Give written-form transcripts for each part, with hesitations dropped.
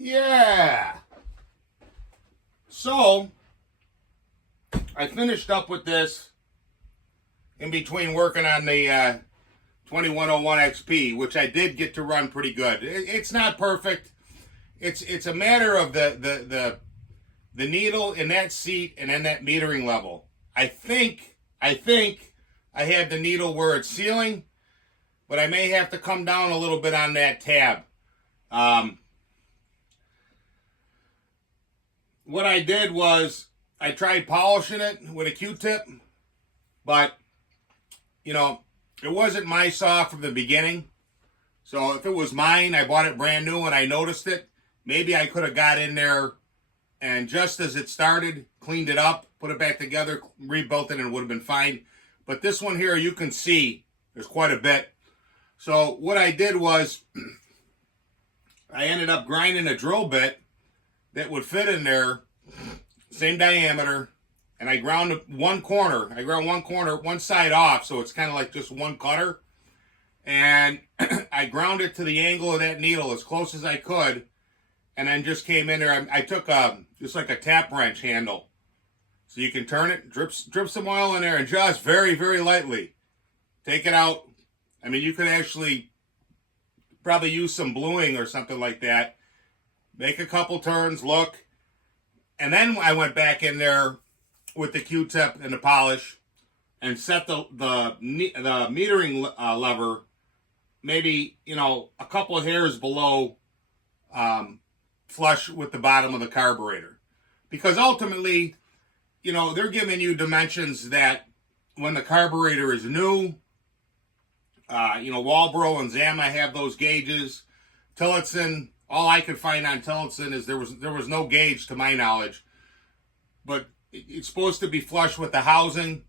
Yeah. So, I finished up with this in between working on the 2101 XP, which I did get to run pretty good. It's not perfect. It's a matter of the needle in that seat and then that metering level. I think I have the needle where it's sealing, but I may have to come down a little bit on that tab. What I did was I tried polishing it with a Q-tip, but, you know, it wasn't my saw from the beginning. So if it was mine, I bought it brand new and I noticed it, maybe I could have got in there and just as it started, cleaned it up, put it back together, rebuilt it, and it would have been fine. But this one here, you can see there's quite a bit. So what I did was I ended up grinding a drill bit that would fit in there, same diameter, and I ground one corner. I ground one corner, one side off, so it's kind of like just one cutter. And I ground it to the angle of that needle as close as I could, and then just came in there. I took just like a tap wrench handle, so you can turn it, drip some oil in there, and just very, very lightly take it out. I mean, you could actually probably use some bluing or something like that. Make a couple turns, look, and then I went back in there with the Q-tip and the polish and set the metering lever maybe, you know, a couple of hairs below flush with the bottom of the carburetor. Because ultimately, you know, they're giving you dimensions that when the carburetor is new, you know, Walbro and Zama have those gauges. Tillotson, all I could find on Tillotson is there was no gauge to my knowledge, but it's supposed to be flush with the housing.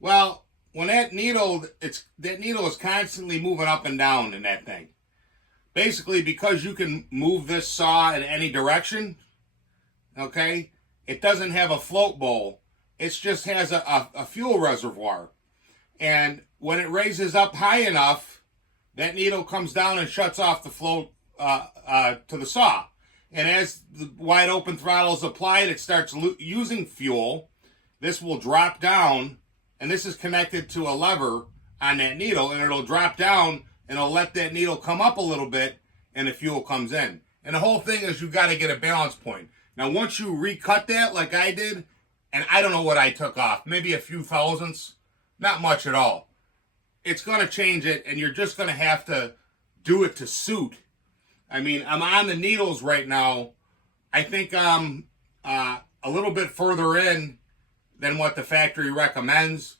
Well, when that needle is constantly moving up and down in that thing. Basically, because you can move this saw in any direction, okay, it doesn't have a float bowl. It just has a fuel reservoir. And when it raises up high enough, that needle comes down and shuts off the float to the saw. And as the wide open throttle is applied, it starts using fuel. This will drop down, and this is connected to a lever on that needle, and it'll drop down, and it'll let that needle come up a little bit, and the fuel comes in. And the whole thing is you've got to get a balance point. Now, once you recut that like I did, and I don't know what I took off, maybe a few thousandths, not much at all. It's going to change it, and you're just going to have to do it to suit. I mean, I'm on the needles right now. I think I'm a little bit further in than what the factory recommends.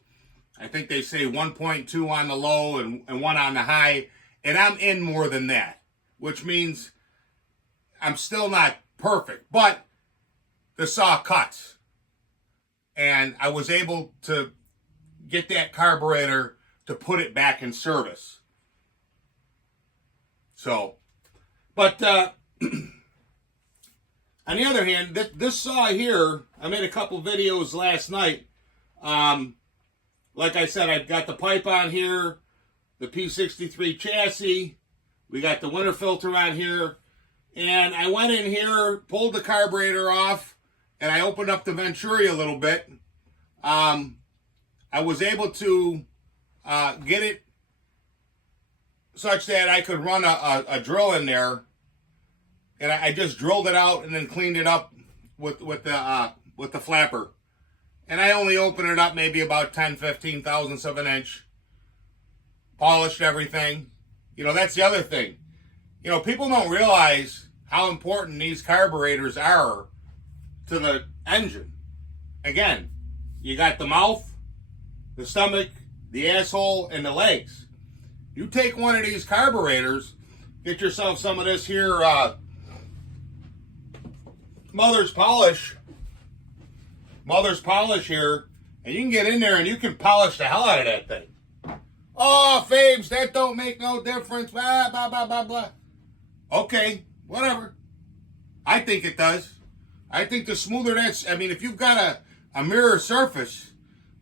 I think they say 1.2 on the low and 1 on the high, and I'm in more than that, which means I'm still not perfect, but the saw cuts. And I was able to get that carburetor to put it back in service. So, but on the other hand, this saw here, I made a couple videos last night. Like I said, I've got the pipe on here, the P63 chassis, we got the winter filter on here, and I went in here, pulled the carburetor off, and I opened up the Venturi a little bit. I was able to get it such that I could run a drill in there, and I just drilled it out and then cleaned it up with the flapper. And I only opened it up maybe about 10-15 thousandths of an inch. Polished everything. You know, that's the other thing. You know, people don't realize how important these carburetors are to the engine. Again, you got the mouth, the stomach, the asshole, and the legs. You take one of these carburetors, get yourself some of this here Mother's Polish here, and you can get in there and you can polish the hell out of that thing. Oh, Fabes, that don't make no difference, blah, blah, blah, blah, blah. Okay, whatever. I think it does. I think the smoother that's, I mean, if you've got a mirror surface,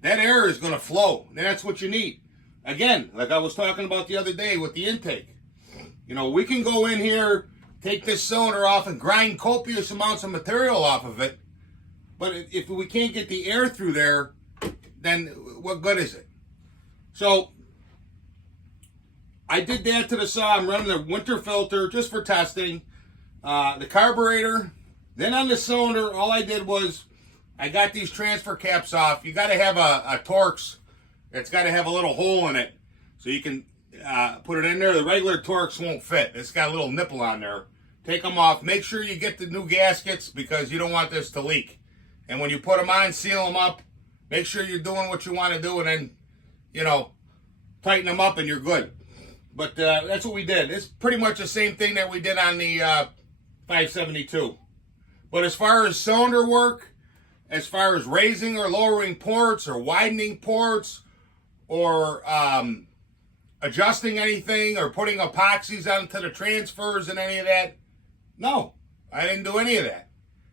that air is going to flow. And that's what you need. Again, like I was talking about the other day with the intake. You know, we can go in here take this cylinder off and grind copious amounts of material off of it. But if we can't get the air through there, then what good is it? So I did that to the saw. I'm running the winter filter just for testing. The carburetor. Then on the cylinder, all I did was I got these transfer caps off. You got to have a Torx that's got to have a little hole in it so you can put it in there. The regular Torx won't fit. It's got a little nipple on there. Take them off. Make sure you get the new gaskets because you don't want this to leak. And when you put them on, seal them up. Make sure you're doing what you want to do, and then, you know, tighten them up and you're good. But that's what we did. It's pretty much the same thing that we did on the 572. But as far as cylinder work, as far as raising or lowering ports or widening ports or adjusting anything or putting epoxies onto the transfers and any of that, no, I didn't do any of that.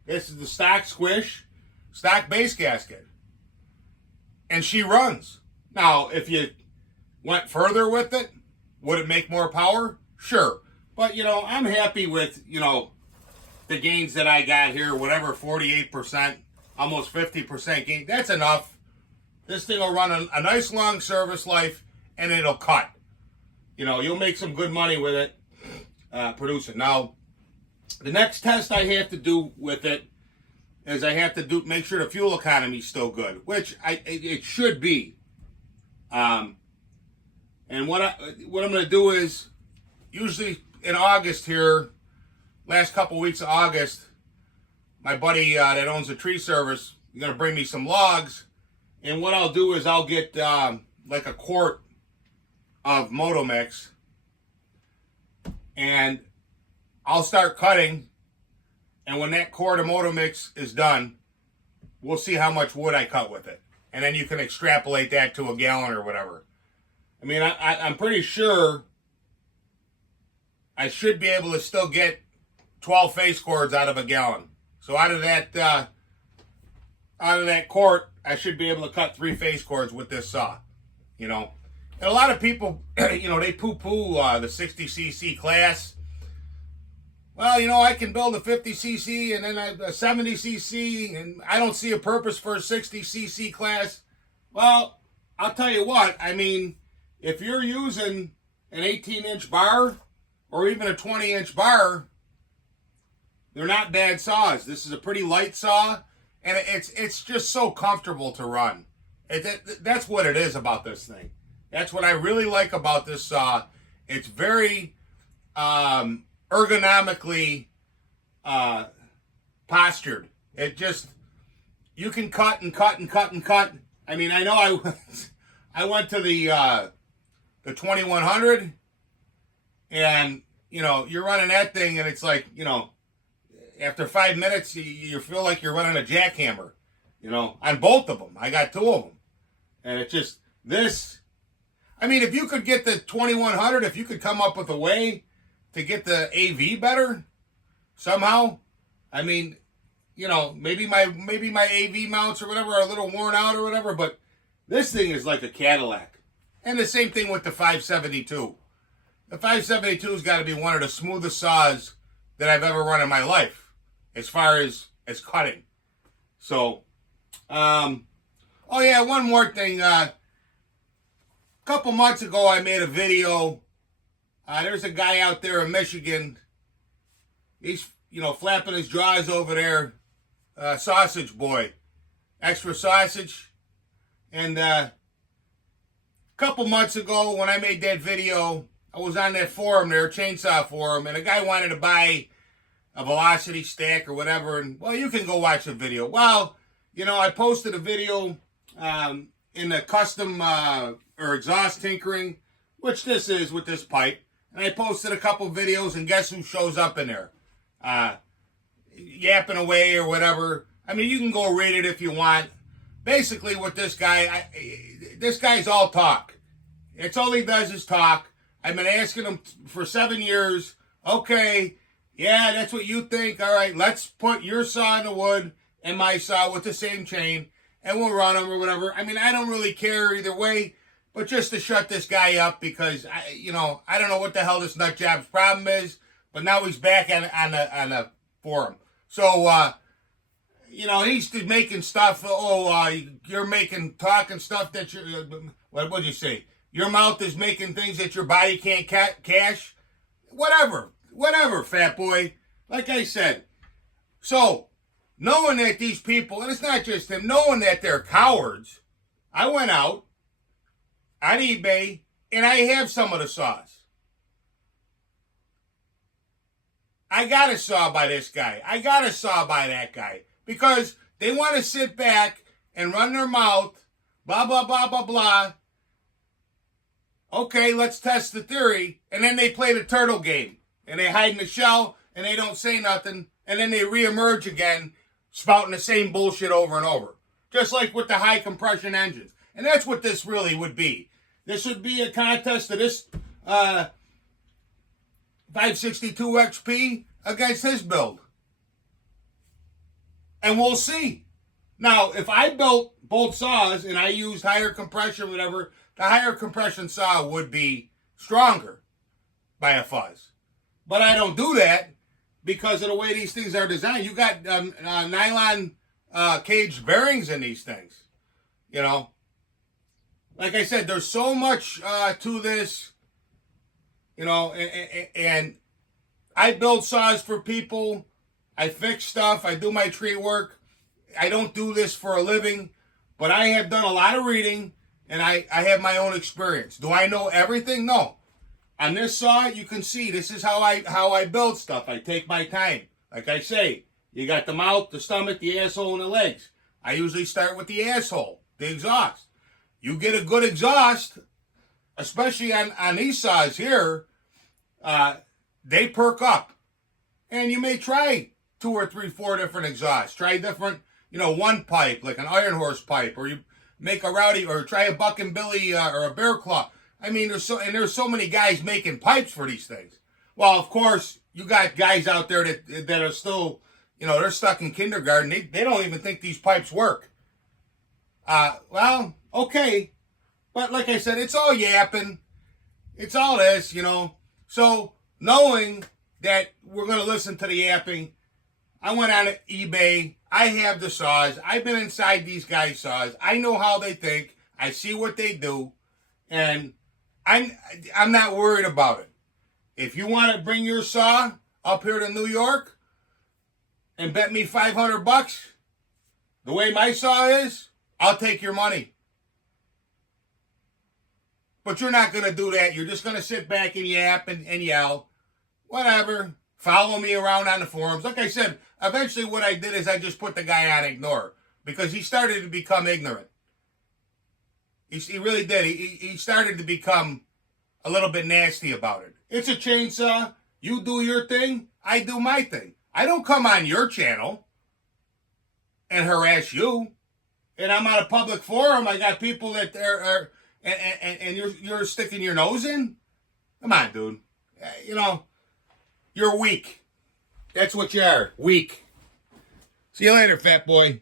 This is the stock squish, stock base gasket. And she runs. Now, if you went further with it, would it make more power? Sure. But, you know, I'm happy with, you know, the gains that I got here, whatever, 48%, almost 50% gain. That's enough. This thing will run a nice long service life, and it'll cut. You know, you'll make some good money with it, producing. Now, the next test I have to do with it is I have to make sure the fuel economy is still good, which it should be. And what I'm going to do is, usually in August here, last couple weeks of August, my buddy that owns a tree service is going to bring me some logs. And what I'll do is I'll get like a quart of Motomix, and I'll start cutting. And when that quart of Motomix is done, we'll see how much wood I cut with it. And then you can extrapolate that to a gallon or whatever. I mean, I'm pretty sure I should be able to still get 12 face cords out of a gallon. So out of that quart, I should be able to cut 3 face cords with this saw. You know, and a lot of people, you know, they poo-poo the 60cc class. Well, you know, I can build a 50cc and then a 70cc, and I don't see a purpose for a 60cc class. Well, I'll tell you what, I mean, if you're using an 18-inch bar or even a 20-inch bar, they're not bad saws. This is a pretty light saw, and it's just so comfortable to run. That's what it is about this thing. That's what I really like about this saw. It's very ergonomically postured. It just, you can cut and cut and cut and cut. I mean, I know I went to the 2100, and you know, you're running that thing, and it's like, you know, after 5 minutes, you feel like you're running a jackhammer, you know, on both of them. I got 2 of them. And it's just, this, I mean, if you could get the 2100, if you could come up with a way to get the AV better, somehow, I mean, you know, maybe my AV mounts or whatever are a little worn out or whatever, but this thing is like a Cadillac. And the same thing with the 572. The 572 has got to be one of the smoothest saws that I've ever run in my life, as far as cutting. So, oh yeah, one more thing. A couple months ago, I made a video. There's a guy out there in Michigan. He's, you know, flapping his jaws over there. Sausage boy. Extra sausage. And a couple months ago, when I made that video, I was on that forum there, chainsaw forum, and a guy wanted to buy a velocity stack or whatever, and, well, you can go watch the video. Well, you know, I posted a video in the custom or exhaust tinkering, which this is with this pipe, and I posted a couple videos, and guess who shows up in there? Yapping away or whatever. I mean, you can go read it if you want. Basically, with this guy, this guy's all talk. It's all he does is talk. I've been asking him for 7 years, okay, yeah, that's what you think. All right, let's put your saw in the wood and my saw with the same chain, and we'll run them or whatever. I mean, I don't really care either way, but just to shut this guy up because, I don't know what the hell this nut job's problem is, but now he's back on the forum. So he's making stuff. You're talking stuff that what would you say? Your mouth is making things that your body can't cash. Whatever, fat boy. Like I said. So, knowing that these people, and it's not just them, knowing that they're cowards, I went out on eBay and I have some of the saws. I got a saw by this guy. I got a saw by that guy. Because they want to sit back and run their mouth, blah, blah, blah, blah, blah. Okay, let's test the theory. And then they play the turtle game. And they hide in the shell and they don't say nothing. And then they reemerge again, spouting the same bullshit over and over. Just like with the high compression engines. And that's what this really would be. This would be a contest of this 562 XP against his build. And we'll see. Now, if I built both saws and I used higher compression, whatever, the higher compression saw would be stronger by a fuzz. But I don't do that because of the way these things are designed. You got nylon cage bearings in these things. Like I said, there's so much to this, and I build saws for people. I fix stuff. I do my tree work. I don't do this for a living, but I have done a lot of reading, and I have my own experience. Do I know everything? No. On this saw, you can see this is how I build stuff. I take my time. Like I say, you got the mouth, the stomach, the asshole, and the legs. I usually start with the asshole, the exhaust. You get a good exhaust, especially on these saws here, they perk up. And you may try 2 or 3, 4 different exhausts. Try different, one pipe, like an iron horse pipe, or you make a rowdy, or try a buck and billy or a bear claw. I mean, there's so many guys making pipes for these things. Well, of course, you got guys out there that are still, they're stuck in kindergarten. They don't even think these pipes work. Well, okay. But like I said, it's all yapping. It's all this, So, knowing that we're going to listen to the yapping, I went on eBay. I have the saws. I've been inside these guys' saws. I know how they think. I see what they do. And I'm not worried about it. If you want to bring your saw up here to New York and bet me $500, the way my saw is, I'll take your money. But you're not going to do that. You're just going to sit back and yap and yell. Whatever. Follow me around on the forums. Like I said, eventually what I did is I just put the guy on ignore. Because he started to become ignorant. He really did. He started to become a little bit nasty about it. It's a chainsaw. You do your thing. I do my thing. I don't come on your channel and harass you. And I'm on a public forum. I got people that are and you're sticking your nose in. Come on, dude. You're weak. That's what you are. Weak. See you later, fat boy.